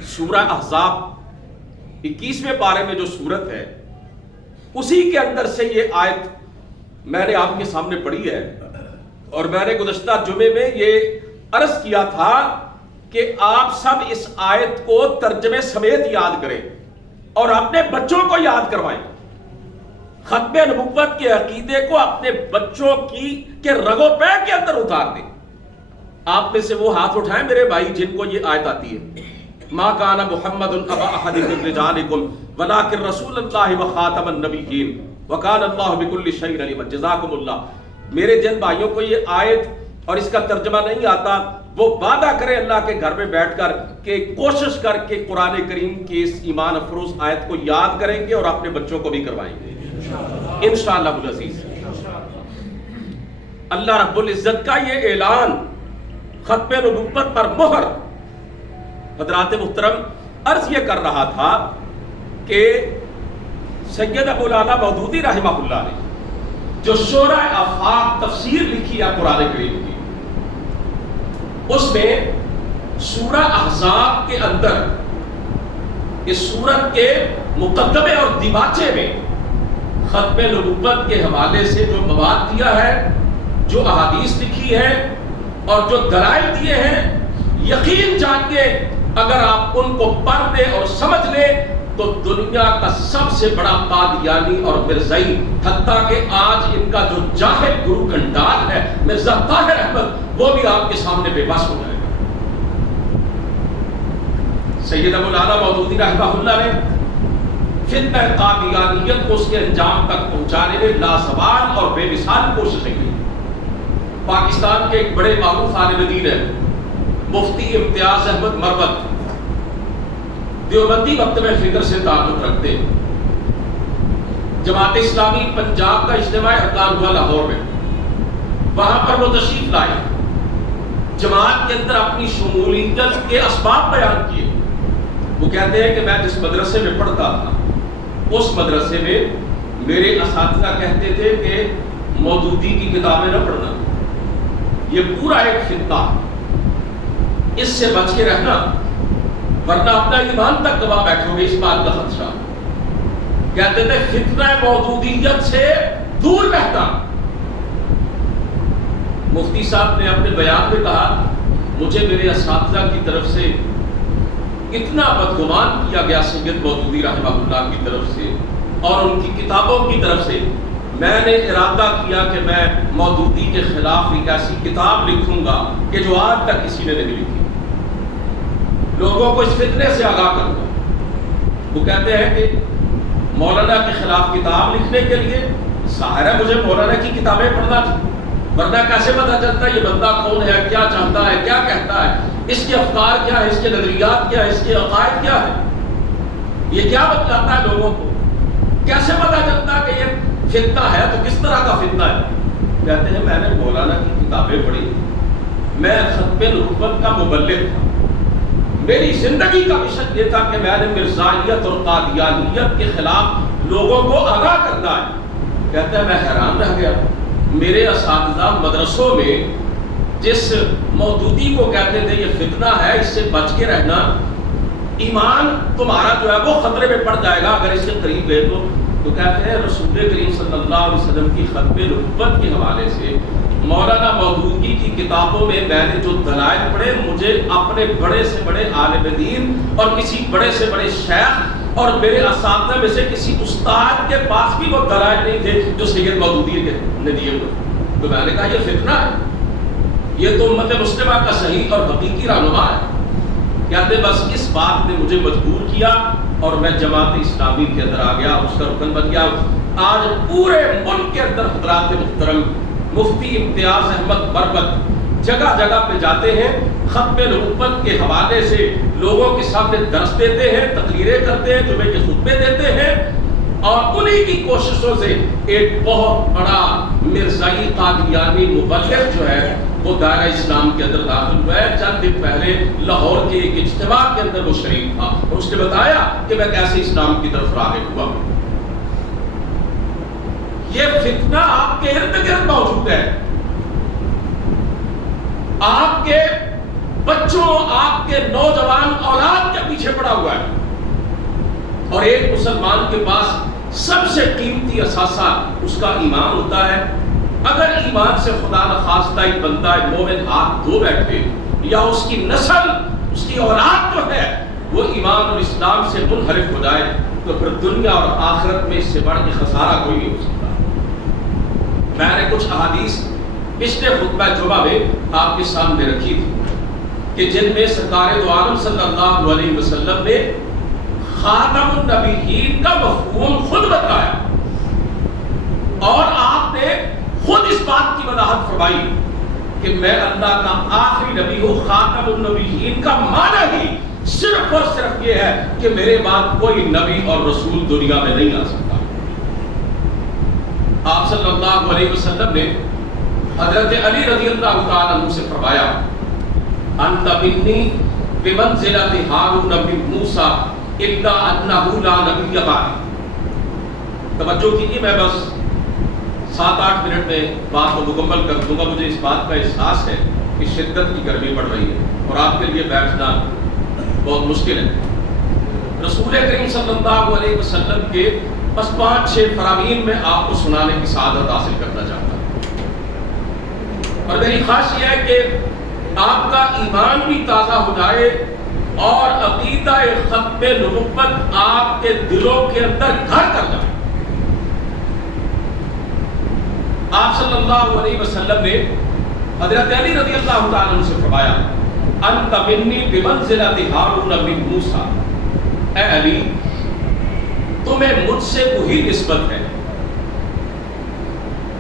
سورہ احزاب 21ویں پارے میں جو سورت ہے، اسی کے اندر سے یہ آیت میں نے آپ کے سامنے پڑھی ہے، اور میں نے گزشتہ جمعے میں یہ عرض کیا تھا کہ آپ سب اس آیت کو ترجمے سمیت یاد کریں اور اپنے بچوں کو یاد کروائیں، ختم نبوت کے عقیدے کو اپنے بچوں کے رگو پے کے اندر اتار دیں۔ آپ میں سے وہ ہاتھ اٹھائیں میرے بھائی جن کو یہ آیت آتی ہے، ما کان محمد ابا احد من رجالکم ولکن رسول اللہ وخاتم النبیین وکان اللہ بکل شیء علیم۔ جزاکم اللہ۔ میرے جن بھائیوں کو یہ آیت اور اس کا ترجمہ نہیں آتا، وہ وعدہ کرے اللہ کے گھر میں بیٹھ کر کہ کوشش کر کے قرآن کریم کی اس ایمان افروز آیت کو یاد کریں گے اور اپنے بچوں کو بھی کروائیں گے انشاءاللہ العزیز۔ اللہ رب العزت کا یہ اعلان، ختم نبوت پر مہر۔ حضرات محترم، عرض یہ کر رہا تھا کہ سید ابو العلا مودودی رحمہ اللہ نے جو شورى آفاق تفسیر لکھی ہے قرآن کریم کی، اس میں سورہ احزاب کے اندر اس سورت کے مقدمے اور دیباچے میں ختم نبوت کے حوالے سے جو مواد دیا ہے، جو احادیث لکھی ہے اور جو دلائل دیے ہیں، یقین جانیے اگر آپ ان کو پڑھ لیں اور سمجھ لیں تو دنیا کا سب سے بڑا قادیانی اور مرزائی، حتیٰ کہ آج ان کا جو جاہل گرو کنڈال ہے مرزا طاہر احمد، وہ بھی آپ کے سامنے بے بس ہو جائے گا۔ سید ابو العلا مودودی رحمہ اللہ نے فتنہ قادیانیت کو اس کے انجام تک پہنچانے میں لازوال اور بے مثال کوششیں کی۔ پاکستان کے ایک بڑے معروف عالم دین ہیں مفتی امتیاز احمد مروت، دیوبندی مکتب فکر سے تعلق رکھتے ہیں۔ جماعت اسلامی پنجاب کا اجتماع ارکان ہوا لاہور میں، وہاں پر وہ تشریف لائے، جماعت کے اندر اپنی شمولیت کے اسباب بیان کیے۔ وہ کہتے ہیں کہ میں جس مدرسے میں پڑھتا تھا، اس مدرسے میں میرے اساتذہ کہتے تھے کہ مودودی کی کتابیں نہ پڑھنا، یہ پورا ایک فتنہ، اس سے بچ کے رہنا، ورنہ اپنا ایمان تک گوا بیٹھو گے، اس بات کا خدشہ۔ کہتے تھے فتنہ موجودیت سے دور رہنا۔ مفتی صاحب نے اپنے بیان میں کہا مجھے میرے اساتذہ کی طرف سے اتنا بدگمان کیا گیا سید مودودی رحمہ اللہ کی طرف سے اور ان کی کتابوں کی طرف سے، میں نے ارادہ کیا کہ میں مودودی کے خلاف ایک ایسی کتاب لکھوں گا کہ جو آج تک کسی نے نہیں لکھی، لوگوں کو اس فتنے سے آگاہ کروں گا۔ وہ کہتے ہیں کہ مولانا کے خلاف کتاب لکھنے کے لیے ظاہر ہے مجھے مولانا کی کتابیں پڑھنا تھی، ورنہ کیسے پتہ چلتا ہے یہ بندہ کون ہے، کیا چاہتا ہے، کیا کہتا ہے، اس کے افکار کیا ہے، اس کے نظریات کیا ہے، اس کے عقائد کیا ہے، یہ کیا بتلاتا ہے لوگوں کو، کیسے پتہ چلتا ہے کہ یہ فتنہ ہے تو کس طرح کا فتنہ ہے۔ کہتے ہیں میں نے مولانا کی کتابیں پڑھی، میں ختم نبوت کا مبلغ تھا، میری زندگی کا مشن یہ تھا کہ میں نے مرزائیت اور قادیانیت کے خلاف لوگوں کو آگاہ کرنا ہے۔ کہتے ہیں میں حیران رہ گیا، میرے اساتذہ مدرسوں میں جس مودودی کو کہتے تھے یہ فتنہ ہے، اس سے بچ کے رہنا، ایمان تمہارا جو ہے وہ خطرے میں پڑ جائے گا اگر اس کے قریب گئے تو کہتے ہیں رسول کریم صلی اللہ علیہ وسلم کی ختم نبوت کے حوالے سے مولانا مودودی کی کتابوں میں میں نے جو دلائل پڑھے، مجھے اپنے بڑے سے بڑے عالم دین اور کسی بڑے سے بڑے شیخ اور میرے اساتذہ میں سے کسی استاد کے پاس بھی وہ دلائل نہیں تھے جو سید مودودی نے دیے ہوئے۔ تو میں نے کہا یہ فتنہ ہے، یہ تو امت مسلمہ کا صحیح اور حقیقی رہنما ہے۔ کہتے بس اس بات نے مجھے مجبور کیا اور میں جماعت اسلامی کے اندر آ گیا، اس کا رکن بن گیا۔ آج پورے ملک کے اندر حضرات محترم مفتی امتیاز احمد بربط جگہ جگہ پہ جاتے ہیں، ختم نبوت کے حوالے سے لوگوں کے سامنے درس دیتے ہیں، تقریریں کرتے ہیں، جمعے کے خطبے دیتے ہیں، اور انہی کی کوششوں سے ایک بہت بڑا مرزائی قادیانی مبلغ جو ہے وہ دائرہ اسلام کے اندر داخل ہوا ہے۔ چند دن پہلے لاہور کے ایک اجتماع کے اندر وہ شریک تھا اور اس نے بتایا کہ میں کیسے اسلام کی طرف راغب ہوا۔ یہ فتنہ آپ کے ارد گرد موجود ہے، آپ کے بچوں، آپ کے نوجوان اولاد کے پیچھے پڑا ہوا ہے، اور ایک مسلمان کے پاس سب سے قیمتی اثاثہ اس کا ایمان ہوتا ہے۔ اگر ایمان سے خدا نخواستہ ایک بندہ ایک مومن ہاتھ دھو بیٹھے یا اس کی نسل، اس کی اولاد جو ہے وہ ایمان اور اسلام سے منحرف ہو جائے تو پھر دنیا اور آخرت میں اس سے بڑھ کے خسارہ کوئی نہیں ہو سکتا۔ میں نے کچھ احادیث پچھلے خطبہ جمعہ میں آپ کے سامنے رکھی تھی کہ جن میں سرکار دو عالم صلی اللہ علیہ وسلم نے خاتم النبیین کا مفہوم خود بتایا، اور آپ نے خود اس بات کی وضاحت فرمائی کہ میں اللہ کا آخری نبی ہوں۔ خاتم النبیین کا معنی ہی صرف اور صرف یہ ہے کہ میرے بعد کوئی نبی اور رسول دنیا میں نہیں آ سکتا۔ آپ صلی اللہ علیہ وسلم نے حضرت علی رضی اللہ تعالیٰ عنہ سے فرمایا انت منی بمنزلۃ ہارون من موسیٰ الا انہ لا نبی بعدی۔ توجہ کیجیے، میں بس 7-8 منٹ میں بات کو مکمل کر دوں گا۔ مجھے اس بات کا احساس ہے کہ شدت کی گرمی پڑ رہی ہے اور آپ کے لیے بیٹھنا بہت مشکل ہے۔ رسول کریم صلی اللہ علیہ وسلم کے بس 5-6 فرامین میں آپ کو سنانے کی سعادت حاصل کرنا چاہتا ہوں، اور میری خواہش یہ ہے کہ آپ کا ایمان بھی تازہ ہو جائے اور عقیدہ ختم نبوت آپ کے دلوں کے اندر گھر کر جائے۔ آپ صلی اللہ علیہ وسلم نے حضرت علی رضی اللہ تعالیٰ عنہ سے فرمایا انت منی بمنزلۃ ہارون من موسیٰ، اے علی تمہیں مجھ سے وہی نسبت ہے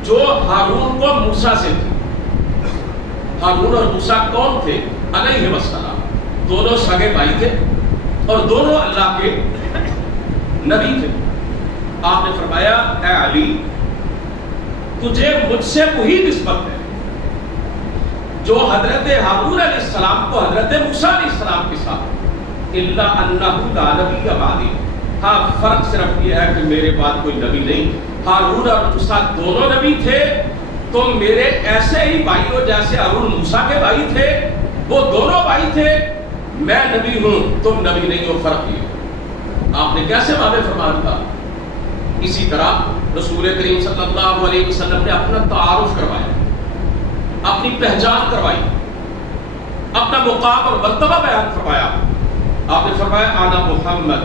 جو ہارون کو موسیٰ سے تھی۔ ہارون اور موسیٰ کون تھے؟ علیہ السلام، دونوں سگے بھائی تھے اور دونوں اللہ کے نبی تھے۔ آپ نے فرمایا اے علی تجھے مجھ سے وہی نسبت ہے جو حضرت ہارون علیہ السلام کو حضرت موسیٰ علیہ السلام کے ساتھ، الا انہ لا نبی بعدی۔ ہاں فرق صرف یہ ہے کہ میرے بعد کوئی نبی نہیں۔ ہارون اور موسیٰ دونوں نبی تھے، تم میرے ایسے ہی بھائی ہو جیسے ہارون موسیٰ کے بھائی تھے، وہ دونوں بھائی تھے، میں نبی ہوں تم نبی نہیں ہو، فرق یہ۔ آپ نے کیسے واضح فرما دیا؟ اسی طرح رسول کریم صلی اللہ علیہ وسلم نے اپنا تعارف کروایا، اپنی پہچان کروائی، اپنا مقام اور مرتبہ بیان فرمایا۔ آپ نے فرمایا انا محمد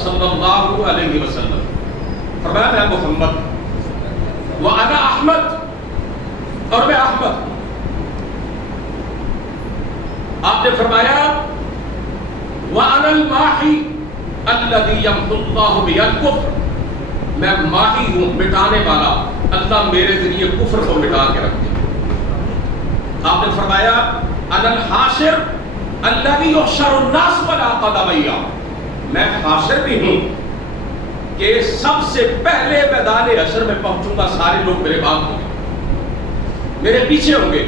صلی اللہ علیہ وسلم، فرمایا میں محمد، وانا احمد، اور میں احمد۔ آپ نے فرمایا وَأَنَا الْمَاحِي الَّذِي يَمْحُو اللَّهُ بِهِ الْكُفْرَ، میں ماحی ہوں، مٹانے والا، اللہ میرے ذریعے کفر کو مٹا کے رکھ دے۔ آپ نے فرمایا أَنَا الْحَاشِرُ الَّذِي يُحْشَرُ النَّاسُ عَلَىٰ قَدَمَيَّ، میں حاشر بھی ہوں کہ سب سے پہلے میدان حشر میں پہنچوں گا، سارے لوگ میرے بعد ہوں گے، میرے پیچھے ہوں گے۔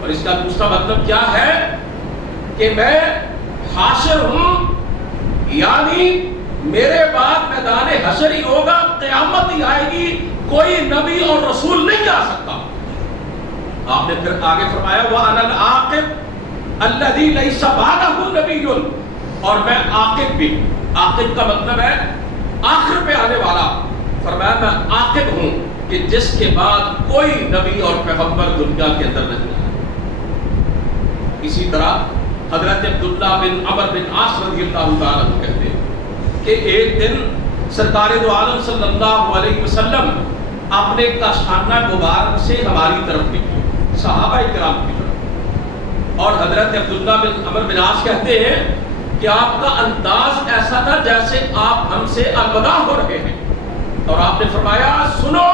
اور اس کا دوسرا مطلب کیا ہے کہ میں حاشر ہوں، یعنی میرے بعد میدان حشر ہی ہوگا، قیامت ہی آئے گی، کوئی نبی اور رسول نہیں آ سکتا۔ آپ نے پھر آگے فرمایا وَأَنَا الْعَاقِبُ الَّذِي لَيْسَ بَعْدَهُ نَبِيٌّ، اور میں عاقب بھی، عاقب کا مطلب ہے آخر پہ آنے والا۔ فرمایا میں عاقب ہوں کہ جس کے بعد کوئی نبی اور پیغمبر دنیا کے اندر نہیں ہے۔ اسی طرح حضرت عبداللہ بن عمر بن عاص رضی اللہ تعالیٰ عنہ کہتے ہیں کہ ایک دن سرکار دو عالم صلی اللہ علیہ وسلم اپنے کاشانہ مبارک سے ہماری طرف نکلے، صحابہ کرام کی طرف، اور حضرت عبداللہ بن عمر بن عاص کہتے ہیں کہ آپ کا انداز ایسا تھا جیسے آپ ہم سے الوداع ہو رہے ہیں، اور آپ نے فرمایا سنو،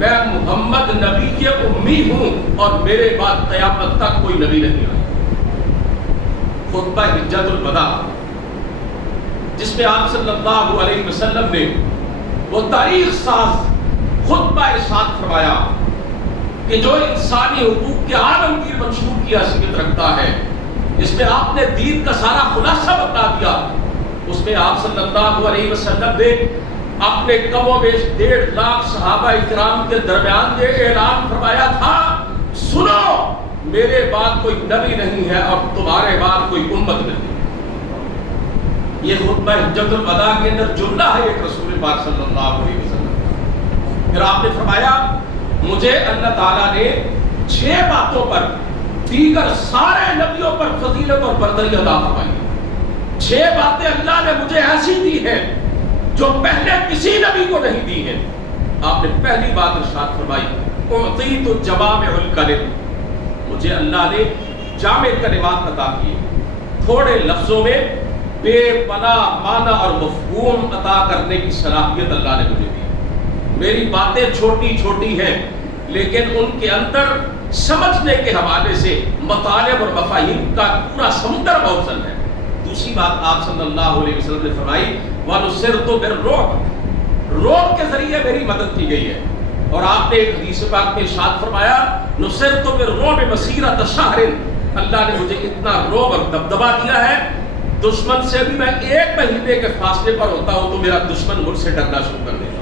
میں محمد نبی امی ہوں اور میرے بعد قیامت تک کوئی نبی نہیں آیا۔ خطبہ حجۃ الوداع، جس میں آپ صلی اللہ علیہ وسلم نے وہ تاریخ ساز خطبہ ارشاد فرمایا کہ جو انسانی حقوق کے عالمگیر منشور کی حیثیت رکھتا ہے، اس میں آپ نے دین کا سارا خلاصہ بتا دیا۔ اس میں آپ صلی اللہ علیہ وسلم نے اپنے کم و بیش 1.5 لاکھ صحابہ اکرام کے درمیان یہ اعلان فرمایا تھا سنو، میرے بعد کوئی نبی نہیں ہے اور تمہارے بعد کوئی امت نہیں ہے۔ یہ خطبہ حجۃ الوداع کے اندر جملہ ہے ایک رسول پاک صلی اللہ علیہ وسلم۔ پھر آپ نے فرمایا مجھے اللہ تعالیٰ نے 6 باتوں پر دیگر سارے نبیوں پر فضیلت اور برتری عطا فرمائی۔ 6 باتیں اللہ نے مجھے ایسی دی ہیں جو پہلے کسی نبی کو نہیں دی ہیں۔ آپ نے پہلی بات ارشاد فرمائی اعطیت جوامع الکلم، مجھے اللہ نے جامع کلمات عطا کیے، تھوڑے لفظوں میں بے پناہ معنی اور مفہوم عطا کرنے کی صلاحیت اللہ نے مجھے دی۔ میری باتیں چھوٹی چھوٹی ہیں لیکن ان کے اندر سمجھنے کے حوالے سے مطالب اور مفاہیم کا پورا سمندر موزن ہے۔ دوسری بات آپ صلی اللہ علیہ وسلم نے فرمائی وَنُصِرْتُ بِالرُّعْبِ، رعب کے ذریعے میری مدد کی گئی ہے۔ اور آپ نے ایک حدیث پاک میں ارشاد فرمایا نُصِرْتُ بِالرُّعْبِ مَسِيرَةَ شَهْرٍ، اللہ نے مجھے اتنا رعب اور دبدبا دیا ہے، دشمن سے بھی میں 1 مہینے کے فاصلے پر ہوتا ہوں تو میرا دشمن مجھ سے ڈرنا شروع کر دیتا۔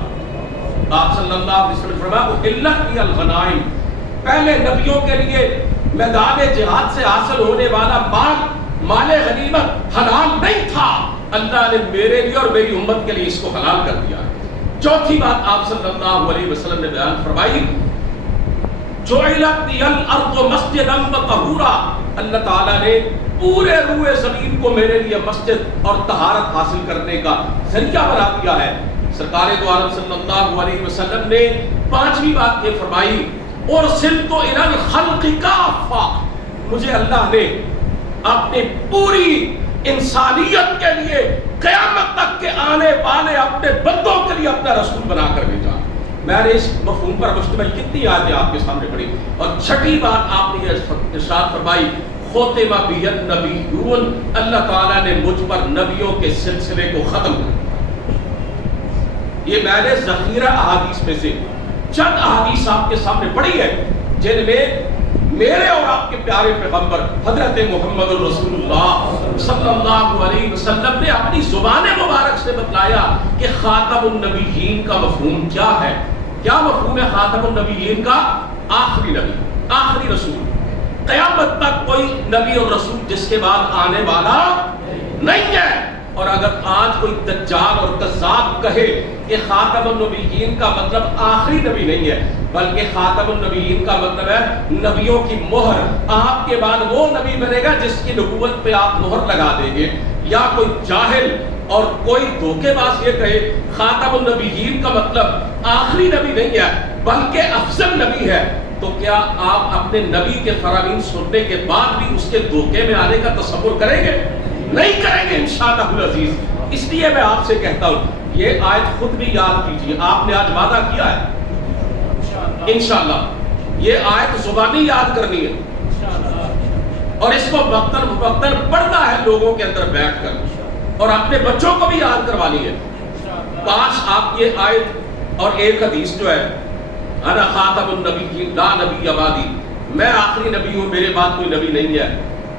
آپ صلی اللہ علیہ وسلم نے فرمایا اُحِلَّتْ لِيَ الْغَنَائِمُ، پہلے نبیوں کے لیے میدان جہاد سے حاصل ہونے والا مال غنیمت حلال نہیں تھا، اللہ نے میرے لیے اور میری امت کے لیے اس کو حلال کر دیا۔ چوتھی بات آپ صلی اللہ علیہ وسلم نے بیان فرمائی جعلت لِيَ الْأَرْضُ مَسْجِدًا وَطَهُورًا، اللہ تعالیٰ نے پورے روئے زمین کو میرے لیے مسجد اور طہارت حاصل کرنے کا ذریعہ بنا دیا ہے۔ سرکار دو عالم صلی اللہ علیہ وسلم نے 5ویں بات یہ فرمائی ارسلت الی الخلق کافہ، مجھے اللہ نے اپنی پوری انسانیت کے لیے قیامت تک کے آنے والے اپنے بندوں کے لیے اپنا رسول بنا کر بھیجا۔ میں نے اس مفہوم پر مشتمل کتنی آیتیں آپ کے سامنے پڑھی۔ اور چھٹی بات آپ نے یہ ارشاد فرمائی ختم بی النبیون، اللہ تعالیٰ نے مجھ پر نبیوں کے سلسلے کو ختم کر دیا۔ یہ میں نے ذخیرہ احادیث میں سے چند احادیث آپ کے سامنے پڑھی ہے جن میں میرے اور آپ کے پیارے پیغمبر حضرت محمد رسول اللہ صلی اللہ علیہ وسلم نے اپنی زبان مبارک سے بتلایا کہ خاتم النبیین کا مفہوم کیا ہے۔ کیا مفہوم ہے خاتم النبیین کا؟ آخری نبی، آخری رسول، قیامت تک کوئی نبی اور رسول جس کے بعد آنے والا نہیں ہے۔ اور اگر آج کوئی دجال اور کذاب کہے کہ خاتم النبیین کا مطلب آخری نبی نہیں ہے بلکہ خاتم النبیین کا مطلب ہے نبیوں کی مہر، آپ کے بعد وہ نبی بنے گا جس کی نبوت پہ آپ مہر لگا دیں گے، یا کوئی جاہل اور کوئی دھوکے باز یہ کہے خاتم النبیین کا مطلب آخری نبی نہیں ہے بلکہ افضل نبی ہے، تو کیا آپ اپنے نبی کے فرامین سننے کے بعد بھی اس کے دھوکے میں آنے کا تصور کریں گے؟ نہیں کریں گے انشاءاللہ العزیز۔ اس لیے میں آپ سے کہتا ہوں یہ آیت خود بھی یاد کیجیے، آپ نے آج وعدہ کیا ہے انشاءاللہ یہ آیت زبانی یاد کرنی ہے اور اس کو وقتاً پڑھنا ہے لوگوں کے اندر بیٹھ کر اور اپنے بچوں کو بھی یاد کروانی ہے۔ کاش آپ یہ آیت اور ایک حدیث جو ہے انا خاتم النبیین لا نبی بعدی، میں آخری نبی ہوں میرے بعد کوئی نبی نہیں ہے،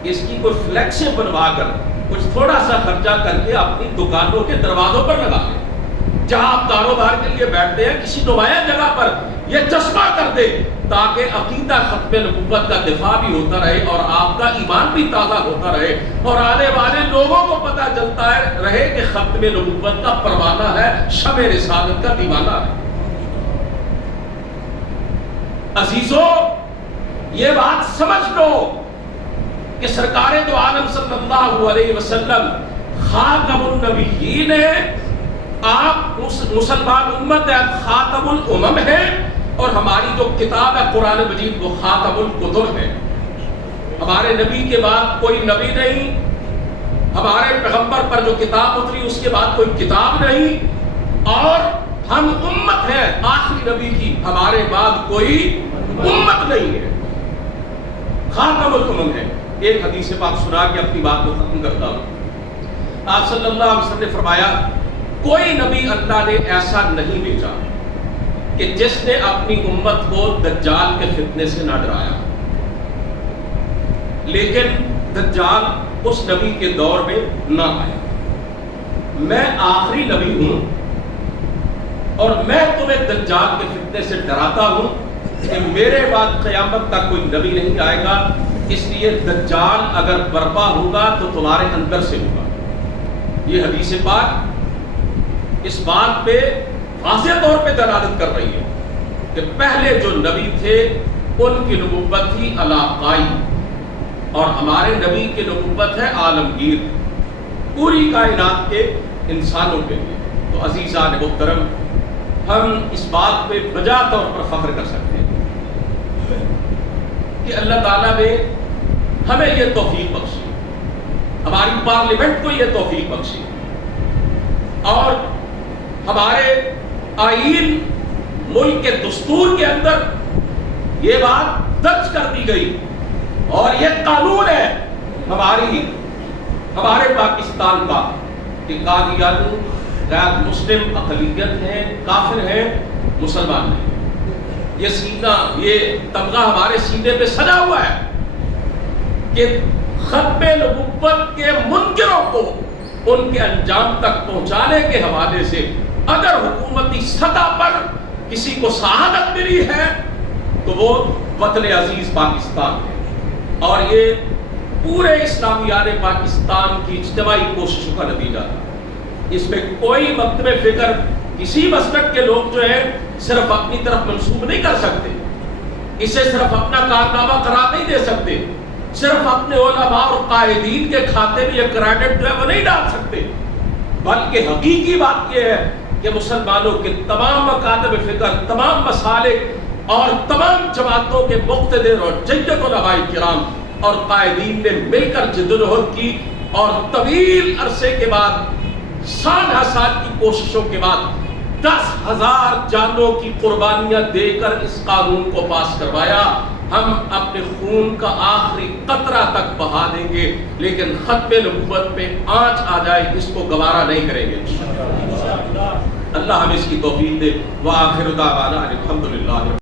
اس کی کوئی فلیکسیں بنوا کر کچھ تھوڑا سا خرچہ کر کے اپنی دکانوں کے دروازوں پر لگا دیں، جہاں آپ کاروبار کے لیے بیٹھتے ہیں کسی نمایاں جگہ پر یہ چشمہ کر دے تاکہ عقیدہ ختم نبوت کا دفاع بھی ہوتا رہے اور آپ کا ایمان بھی تازہ ہوتا رہے اور آنے والے لوگوں کو پتہ چلتا رہے کہ ختم نبوت کا پروانہ ہے، شمع رسالت کا دیوانہ ہے۔ عزیزو یہ بات سمجھ لو کہ سرکار دو عالم صلی اللہ علیہ وسلم خاتم النبیین ہے، آپ مسلمان امت ہے خاتم الامم ہے، اور ہماری جو کتاب ہے قرآن مجید وہ خاتم الکتب ہے۔ ہمارے نبی کے بعد کوئی نبی نہیں، ہمارے پیغمبر پر جو کتاب اتری اس کے بعد کوئی کتاب نہیں، اور ہم امت ہیں آخری نبی کی، ہمارے بعد کوئی امت نہیں ہے، خاتم الامم ہے۔ ایک حدیث پاک سنا کے اپنی بات کو ختم کرتا ہوں۔ آپ صلی اللہ علیہ وسلم نے فرمایا کوئی نبی اللہ نے ایسا نہیں بھیجا کہ جس نے اپنی امت کو دجال کے فتنے سے نہ ڈرایا، لیکن دجال اس نبی کے دور میں نہ آیا۔ میں آخری نبی ہوں اور میں تمہیں دجال کے فتنے سے ڈراتا ہوں کہ میرے بعد قیامت تک کوئی نبی نہیں آئے گا، اس لیے دجال اگر برپا ہوگا تو تمہارے اندر سے ہوگا۔ یہ حدیث پاک اس بات پہ واضح طور پہ دلالت کر رہی ہے کہ پہلے جو نبی تھے ان کی نبوت تھی علاقائی اور ہمارے نبی کی نبوت ہے عالمگیر، پوری کائنات کے انسانوں کے لیے۔ تو عزیزان محترم ہم اس بات پہ بجا طور پر فخر کر سکتے ہیں کہ اللہ تعالیٰ نے ہمیں یہ توفیق بخشی، ہماری پارلیمنٹ کو یہ توفیق بخشی اور ہمارے آئین ملک کے دستور کے اندر یہ بات درج کر دی گئی اور یہ قانون ہے ہمارے پاکستان کا کہ قادیانی غیر مسلم اقلیت ہیں، کافر ہیں، مسلمان ہیں۔ یہ سینہ، یہ تمغہ ہمارے سینے پہ سجا ہوا ہے کہ ختم نبوت کے منکروں کو ان کے انجام تک پہنچانے کے حوالے سے اگر حکومتی سطح پر کسی کو سعادت ملی ہے تو وہ وطن عزیز پاکستان ہے، اور یہ پورے اسلامیان پاکستان کی اجتماعی کوششوں کا نتیجہ تھا۔ اس میں کوئی مکتب فکر کسی مسلک کے لوگ جو ہیں صرف اپنی طرف منسوب نہیں کر سکتے، اسے صرف اپنا کارنامہ قرار نہیں دے سکتے، صرف اپنے علماء اور قائدین کے کھاتے میں یہ کریڈٹ جو ہے وہ نہیں ڈال سکتے، بلکہ حقیقی بات یہ ہے کہ مسلمانوں کے تمام مکاتب فکر، تمام مسالک اور تمام جماعتوں کے مقتدر اور جید علماء کرام اور قائدین نے مل کر جدوجہد کی اور طویل عرصے کے بعد سالہ سال کی کوششوں کے بعد 10,000 جانوں کی قربانیاں دے کر اس قانون کو پاس کروایا۔ ہم اپنے خون کا آخری قطرہ تک بہا دیں گے لیکن ختم نبوت پہ آنچ آ جائے اس کو گوارا نہیں کریں گے انشاءاللہ۔ اللہ ہمیں اس کی توفیق دے۔ وآخر دعوانا الحمدللہ۔